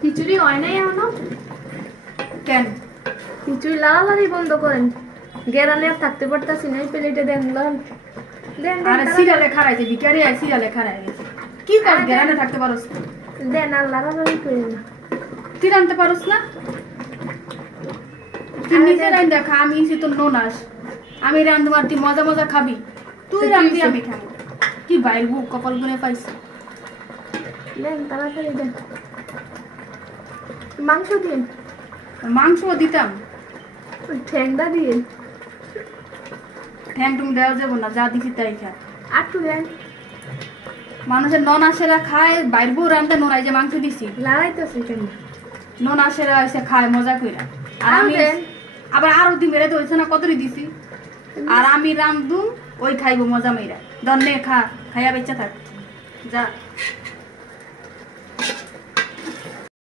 খিচুড়ি হয় নাই এখনো? কেন খিচুড়ি লাড়ালাড়ি বন্ধ করেন, গেরানে আর থাকতে পারতাছি না। এই প্লেটে দেন দেন দেন আরে সিরিয়ালে খারাইছে ভিখারি আর সিরিয়ালে খারাই গেছে কি কর গেরানে থাকতে পারোস না দেন, আর লাড়ালাড়ি করেন না। তুই রানতে পারোস না তুই নিজে রান দেখা আমি এসে তোর ননাস আমি রান্ধু আর তুই মজা মজা খাবি তুই রান্ধি আমি খাবো কি বাইর বুক কপাল গুনে পাইছি দেন তাড়াতাড়ি দেন। মাংস দিন, মাংসও দিতাম ঠ্যাংটা দিন। ঠ্যাং টুং দেওয়া যাবো না যা দিছি তাই খা আটটু দেন। মানুষের ননাসেরা খায় বাইর বউ রান্ধতে নোরাই যে মাংস দিছি লড়াইতেছে কেন? ননাসেরা এসে খায় মজা কইরা আর আরো আমি দেন। আবার আরো দিন বেড়ে তো হয়েছে না কতরি দিছি আর আমি রান্ধু ওই খাইবো মজা মেয়েরা দন্নে খা খাইয়া বেচা থাক যা